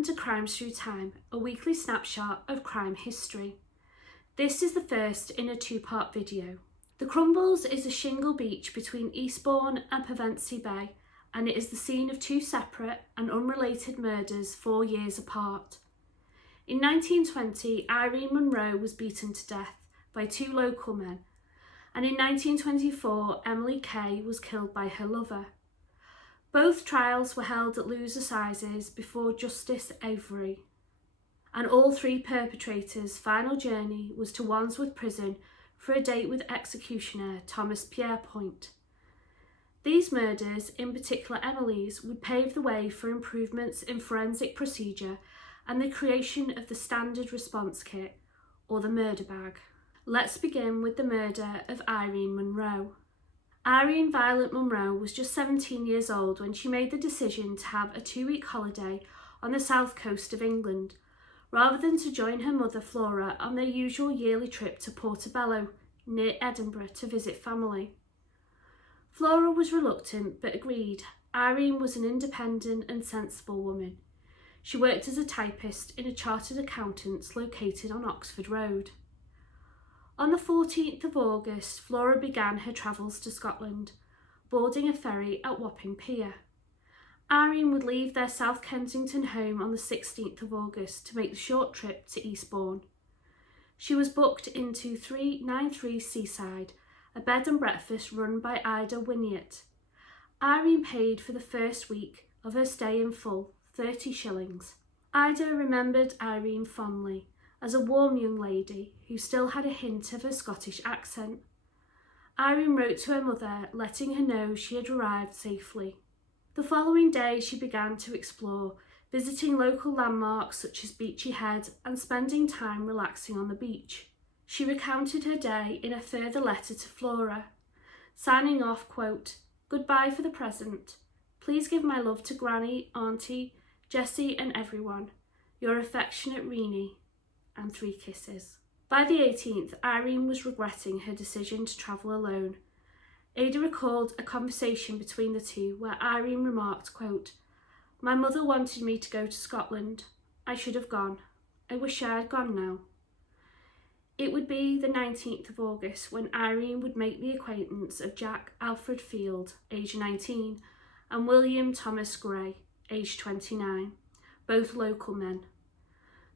welcome to Crimes Through Time, a weekly snapshot of crime history. This is the first in a two-part video. The Crumbles is a shingle beach between Eastbourne and Pevensey Bay, and it is the scene of two separate and unrelated murders 4 years apart. In 1920, Irene Munro was beaten to death by two local men, and in 1924, Emily Kay was killed by her lover. Both trials were held at Lewes Assizes before Justice Avery, and all three perpetrators' final journey was to Wandsworth Prison for a date with executioner Thomas Pierrepoint. These murders, in particular Emily's, would pave the way for improvements in forensic procedure and the creation of the Standard Response Kit, or the murder bag. Let's begin with the murder of Irene Munro. Irene Violet Munro was just 17 years old when she made the decision to have a 2-week holiday on the south coast of England, rather than to join her mother Flora on their usual yearly trip to Portobello, near Edinburgh, to visit family. Flora was reluctant but agreed. Irene was an independent and sensible woman. She worked as a typist in a chartered accountant's located on Oxford Road. On the 14th of August, Flora began her travels to Scotland, boarding a ferry at Wapping Pier. Irene would leave their South Kensington home on the 16th of August to make the short trip to Eastbourne. She was booked into 393 Seaside, a bed and breakfast run by Ida Winiot. Irene paid for the first week of her stay in full, 30 shillings. Ida remembered Irene fondly, as a warm young lady who still had a hint of her Scottish accent. Irene wrote to her mother, letting her know she had arrived safely. The following day she began to explore, visiting local landmarks such as Beachy Head and spending time relaxing on the beach. She recounted her day in a further letter to Flora, signing off, quote, "Goodbye for the present. Please give my love to Granny, Auntie, Jessie and everyone. Your affectionate Renee," and 3 kisses. By the 18th, Irene was regretting her decision to travel alone. Ada recalled a conversation between the two where Irene remarked, quote, "My mother wanted me to go to Scotland. I should have gone. I wish I had gone now." It would be the 19th of August when Irene would make the acquaintance of Jack Alfred Field, aged 19, and William Thomas Gray, aged 29, both local men.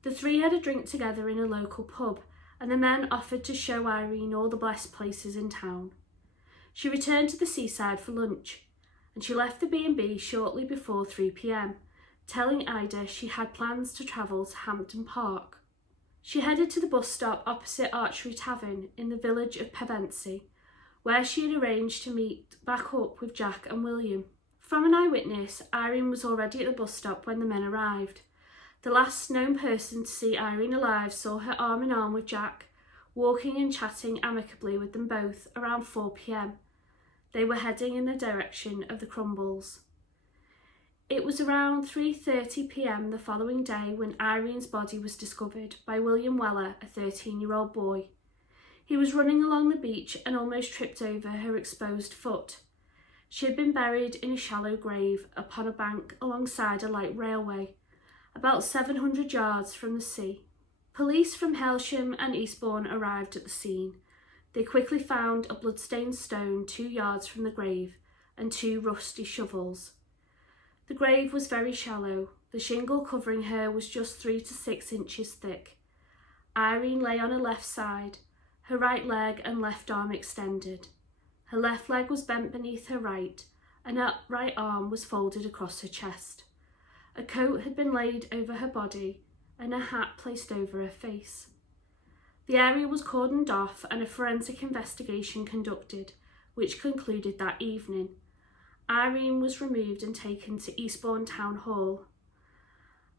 The three had a drink together in a local pub, and the men offered to show Irene all the best places in town. She returned to the seaside for lunch, and she left the B&B shortly before 3 p.m, telling Ida she had plans to travel to Hampden Park. She headed to the bus stop opposite Archery Tavern in the village of Pevensey, where she had arranged to meet back up with Jack and William. From an eyewitness, Irene was already at the bus stop when the men arrived. The last known person to see Irene alive saw her arm in arm with Jack, walking and chatting amicably with them both around 4 p.m. They were heading in the direction of the Crumbles. It was around 3:30 p.m. the following day when Irene's body was discovered by William Weller, a 13-year-old boy. He was running along the beach and almost tripped over her exposed foot. She had been buried in a shallow grave upon a bank alongside a light railway, about 700 yards from the sea. Police from Hailsham and Eastbourne arrived at the scene. They quickly found a blood-stained stone 2 yards from the grave and 2 rusty shovels. The grave was very shallow. The shingle covering her was just 3 to 6 inches thick. Irene lay on her left side, her right leg and left arm extended. Her left leg was bent beneath her right, and her right arm was folded across her chest. A coat had been laid over her body and a hat placed over her face. The area was cordoned off and a forensic investigation conducted, which concluded that evening. Irene was removed and taken to Eastbourne Town Hall.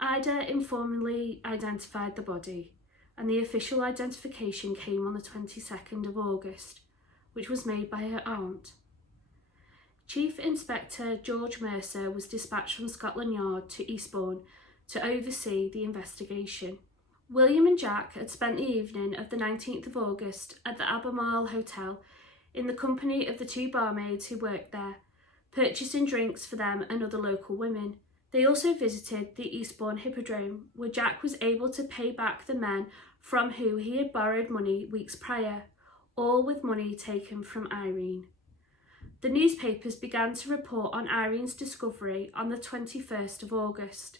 Ida informally identified the body, and the official identification came on the 22nd of August, which was made by her aunt. Chief Inspector George Mercer was dispatched from Scotland Yard to Eastbourne to oversee the investigation. William and Jack had spent the evening of the 19th of August at the Albemarle Hotel in the company of the 2 barmaids who worked there, purchasing drinks for them and other local women. They also visited the Eastbourne Hippodrome, where Jack was able to pay back the men from whom he had borrowed money weeks prior, all with money taken from Irene. The newspapers began to report on Irene's discovery on the 21st of August.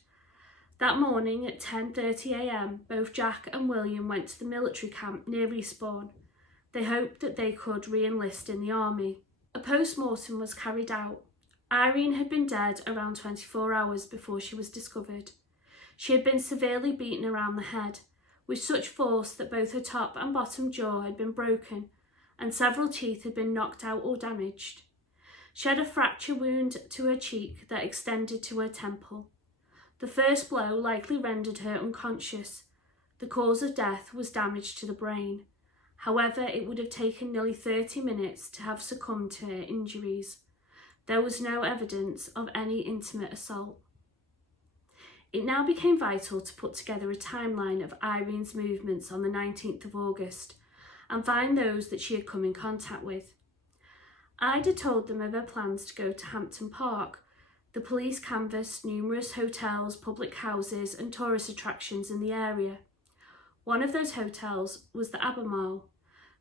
That morning at 10:30 a.m, both Jack and William went to the military camp near Eastbourne. They hoped that they could re-enlist in the army. A post-mortem was carried out. Irene had been dead around 24 hours before she was discovered. She had been severely beaten around the head, with such force that both her top and bottom jaw had been broken, and several teeth had been knocked out or damaged. She had a fracture wound to her cheek that extended to her temple. The first blow likely rendered her unconscious. The cause of death was damage to the brain. However, it would have taken nearly 30 minutes to have succumbed to her injuries. There was no evidence of any intimate assault. It now became vital to put together a timeline of Irene's movements on the 19th of August and find those that she had come in contact with. Ida told them of her plans to go to Hampden Park. The police canvassed numerous hotels, public houses and tourist attractions in the area. One of those hotels was the Albemarle.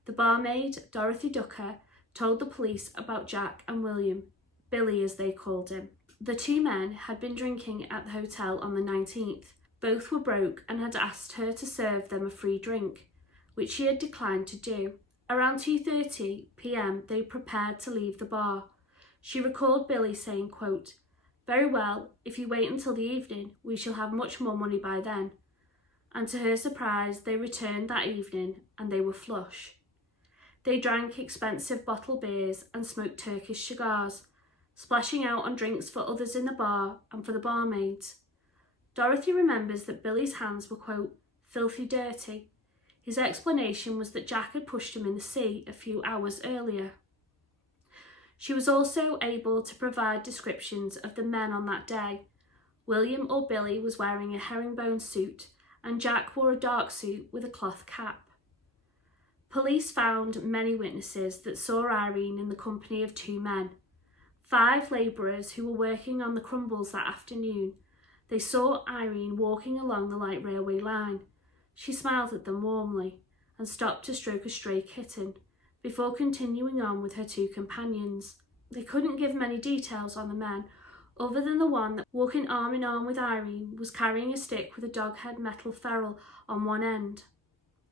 The barmaid, Dorothy Ducker, told the police about Jack and William, Billy as they called him. The two men had been drinking at the hotel on the 19th. Both were broke and had asked her to serve them a free drink, which she had declined to do. Around 2:30 p.m. they prepared to leave the bar. She recalled Billy saying, quote, "Very well, if you wait until the evening, we shall have much more money by then." And to her surprise, they returned that evening and they were flush. They drank expensive bottled beers and smoked Turkish cigars, splashing out on drinks for others in the bar and for the barmaids. Dorothy remembers that Billy's hands were, quote, "filthy dirty." His explanation was that Jack had pushed him in the sea a few hours earlier. She was also able to provide descriptions of the men on that day. William or Billy was wearing a herringbone suit and Jack wore a dark suit with a cloth cap. Police found many witnesses that saw Irene in the company of two men. 5 labourers who were working on the Crumbles that afternoon. They saw Irene walking along the light railway line. She smiled at them warmly and stopped to stroke a stray kitten before continuing on with her 2 companions. They couldn't give many details on the men, other than the one that, walking arm in arm with Irene, was carrying a stick with a dog-head metal ferrule on one end.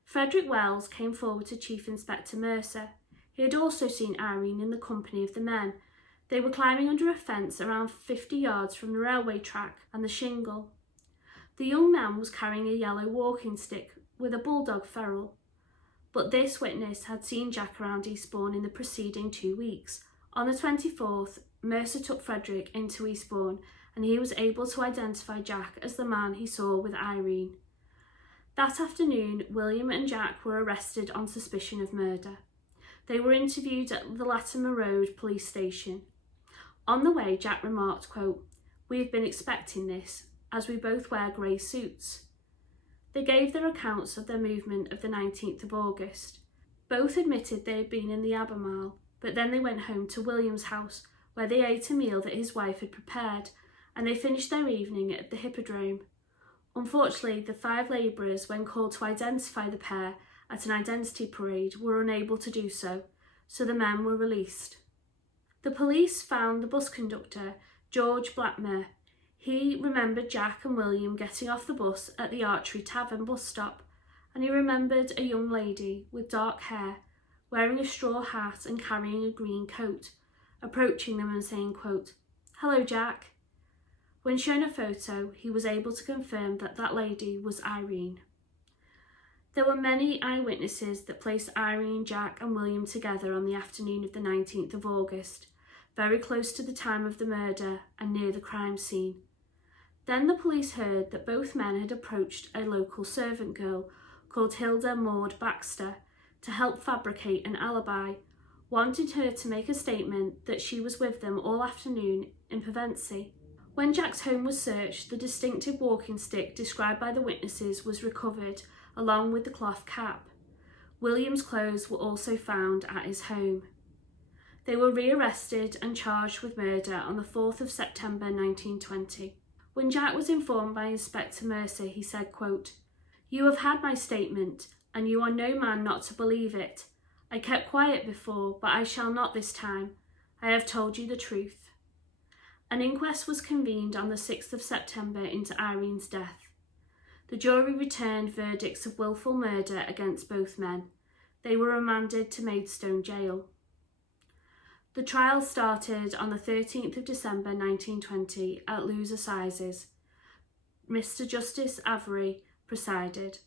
Frederick Wells came forward to Chief Inspector Mercer. He had also seen Irene in the company of the men. They were climbing under a fence around 50 yards from the railway track and the shingle. The young man was carrying a yellow walking stick with a bulldog ferrule. But this witness had seen Jack around Eastbourne in the preceding 2 weeks. On the 24th, Mercer took Frederick into Eastbourne and he was able to identify Jack as the man he saw with Irene. That afternoon, William and Jack were arrested on suspicion of murder. They were interviewed at the Latimer Road police station. On the way, Jack remarked, quote, "We have been expecting this, as we both wear grey suits." They gave their accounts of their movement of the 19th of August. Both admitted they had been in the Albemarle, but then they went home to William's house, where they ate a meal that his wife had prepared, and they finished their evening at the Hippodrome. Unfortunately, the 5 labourers, when called to identify the pair at an identity parade, were unable to do so, so the men were released. The police found the bus conductor, George Blackmer. He remembered Jack and William getting off the bus at the Archery Tavern bus stop, and he remembered a young lady with dark hair, wearing a straw hat and carrying a green coat, approaching them and saying, quote, "Hello, Jack." When shown a photo, he was able to confirm that that lady was Irene. There were many eyewitnesses that placed Irene, Jack and William together on the afternoon of the 19th of August, very close to the time of the murder and near the crime scene. Then the police heard that both men had approached a local servant girl called Hilda Maud Baxter to help fabricate an alibi, wanting her to make a statement that she was with them all afternoon in Pevensey. When Jack's home was searched, the distinctive walking stick described by the witnesses was recovered, along with the cloth cap. William's clothes were also found at his home. They were rearrested and charged with murder on the 4th of September 1920. When Jack was informed by Inspector Mercer, he said, quote, "You have had my statement, and you are no man not to believe it. I kept quiet before, but I shall not this time. I have told you the truth." An inquest was convened on the 6th of September into Irene's death. The jury returned verdicts of willful murder against both men. They were remanded to Maidstone Jail. The trial started on the 13th of December 1920 at Lewes Assizes. Mr Justice Avery presided.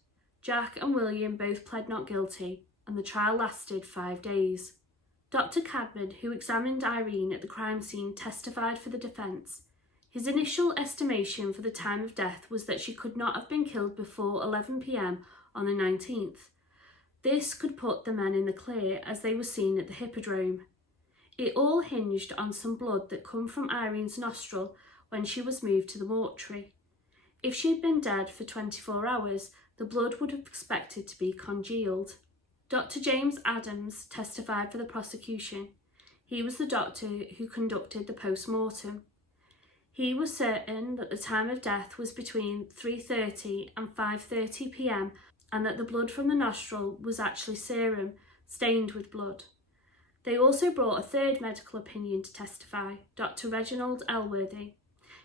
Jack and William both pled not guilty, and the trial lasted 5 days. Dr Cadman, who examined Irene at the crime scene, testified for the defence. His initial estimation for the time of death was that she could not have been killed before 11 p.m. on the 19th. This could put the men in the clear, as they were seen at the Hippodrome. It all hinged on some blood that come from Irene's nostril when she was moved to the mortuary. If she had been dead for 24 hours, the blood would have expected to be congealed. Dr James Adams testified for the prosecution. He was the doctor who conducted the post-mortem. He was certain that the time of death was between 3:30 and 5:30 p.m. and that the blood from the nostril was actually serum, stained with blood. They also brought a third medical opinion to testify, Dr Reginald Elworthy.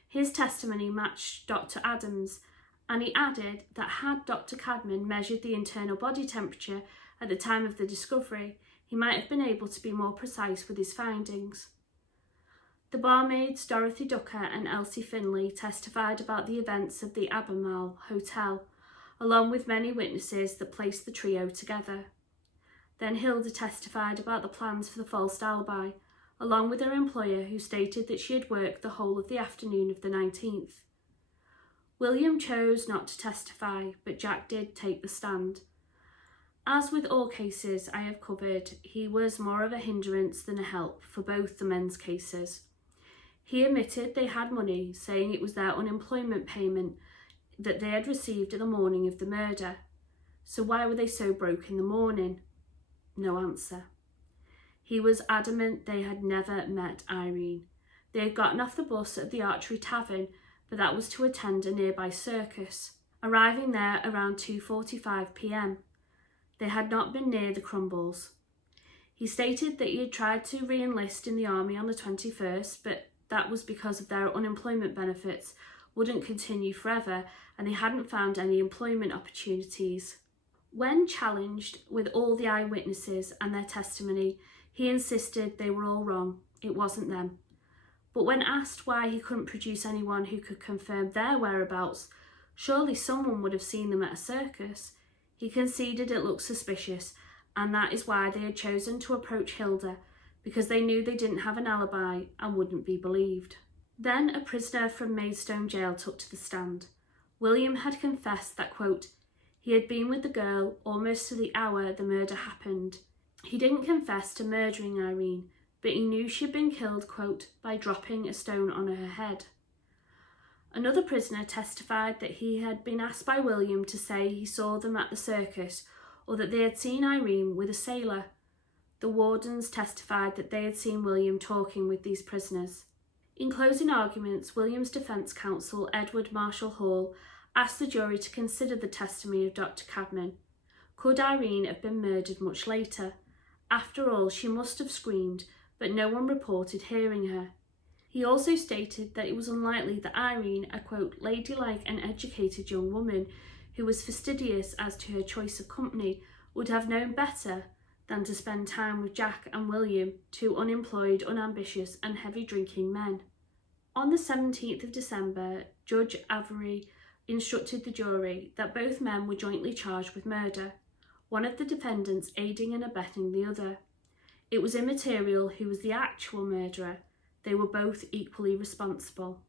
His testimony matched Dr Adams, and he added that had Dr Cadman measured the internal body temperature at the time of the discovery, he might have been able to be more precise with his findings. The barmaids Dorothy Ducker and Elsie Finlay testified about the events of the Albemarle Hotel, along with many witnesses that placed the trio together. Then Hilda testified about the plans for the false alibi, along with her employer, who stated that she had worked the whole of the afternoon of the 19th. William chose not to testify, but Jack did take the stand. As with all cases I have covered, he was more of a hindrance than a help for both the men's cases. He admitted they had money, saying it was their unemployment payment that they had received in the morning of the murder. So why were they so broke in the morning? No answer. He was adamant they had never met Irene. They had gotten off the bus at the Archery Tavern, but that was to attend a nearby circus, arriving there around 2:45 p.m. They had not been near the Crumbles. He stated that he had tried to re-enlist in the army on the 21st, but that was because of their unemployment benefits wouldn't continue forever, and they hadn't found any employment opportunities. When challenged with all the eyewitnesses and their testimony, he insisted they were all wrong, it wasn't them. But when asked why he couldn't produce anyone who could confirm their whereabouts, surely someone would have seen them at a circus, he conceded it looked suspicious, and that is why they had chosen to approach Hilda, because they knew they didn't have an alibi and wouldn't be believed. Then a prisoner from Maidstone Jail took to the stand. William had confessed that, quote, he had been with the girl almost to the hour the murder happened. He didn't confess to murdering Irene, but he knew she had been killed, quote, by dropping a stone on her head. Another prisoner testified that he had been asked by William to say he saw them at the circus, or that they had seen Irene with a sailor. The wardens testified that they had seen William talking with these prisoners. In closing arguments, William's defence counsel, Edward Marshall Hall, asked the jury to consider the testimony of Dr Cadman. Could Irene have been murdered much later? After all, she must have screamed, but no one reported hearing her. He also stated that it was unlikely that Irene, a quote, ladylike and educated young woman who was fastidious as to her choice of company, would have known better than to spend time with Jack and William, two unemployed, unambitious and heavy-drinking men. On the 17th of December, Judge Avery instructed the jury that both men were jointly charged with murder, one of the defendants aiding and abetting the other. It was immaterial who was the actual murderer. They were both equally responsible.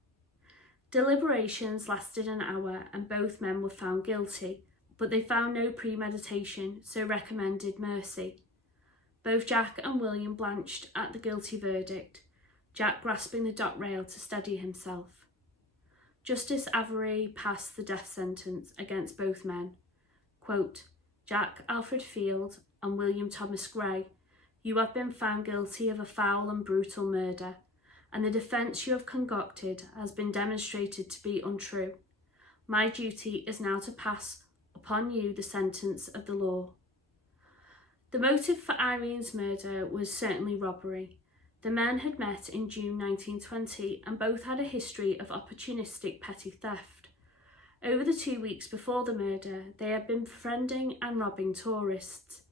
Deliberations lasted an hour and both men were found guilty, but they found no premeditation, so recommended mercy. Both Jack and William blanched at the guilty verdict, Jack grasping the dock rail to steady himself. Justice Avery passed the death sentence against both men. Quote, Jack Alfred Field and William Thomas Gray, you have been found guilty of a foul and brutal murder. and the defence you have concocted has been demonstrated to be untrue. My duty is now to pass upon you the sentence of the law. The motive for Irene's murder was certainly robbery. The men had met in June 1920 and both had a history of opportunistic petty theft. Over the 2 weeks before the murder, they had been befriending and robbing tourists.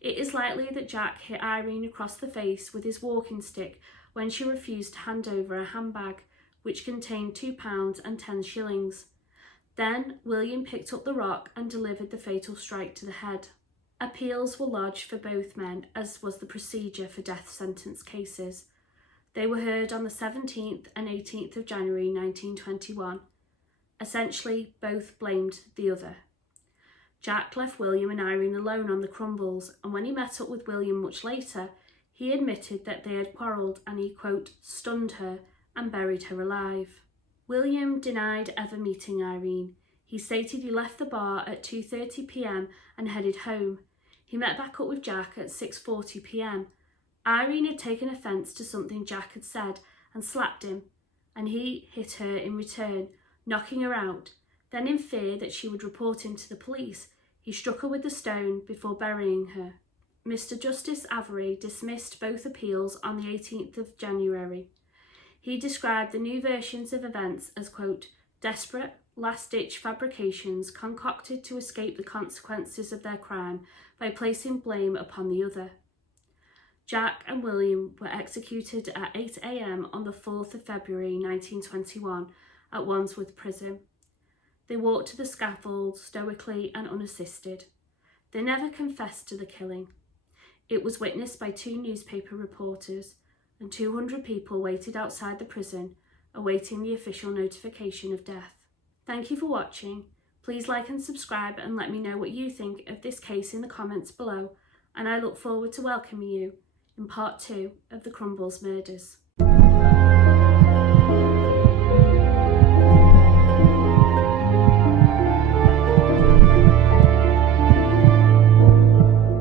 It is likely that Jack hit Irene across the face with his walking stick when she refused to hand over a handbag, which contained £2 and 10 shillings. Then William picked up the rock and delivered the fatal strike to the head. Appeals were lodged for both men, as was the procedure for death sentence cases. They were heard on the 17th and 18th of January 1921. Essentially, both blamed the other. Jack left William and Irene alone on the Crumbles, and when he met up with William much later, he admitted that they had quarrelled and he, quote, stunned her and buried her alive. William denied ever meeting Irene. He stated he left the bar at 2:30 p.m. and headed home. He met back up with Jack at 6:40 p.m. Irene had taken offence to something Jack had said and slapped him, and he hit her in return, knocking her out. Then, in fear that she would report him to the police, he struck her with the stone before burying her. Mr. Justice Avery dismissed both appeals on the 18th of January. He described the new versions of events as, quote, desperate, last-ditch fabrications concocted to escape the consequences of their crime by placing blame upon the other. Jack and William were executed at 8 a.m. on the 4th of February 1921 at Wandsworth Prison. They walked to the scaffold stoically and unassisted. They never confessed to the killing. It was witnessed by 2 newspaper reporters, and 200 people waited outside the prison, awaiting the official notification of death. Thank you for watching. Please like and subscribe and let me know what you think of this case in the comments below, and I look forward to welcoming you in part 2 of the Crumbles murders.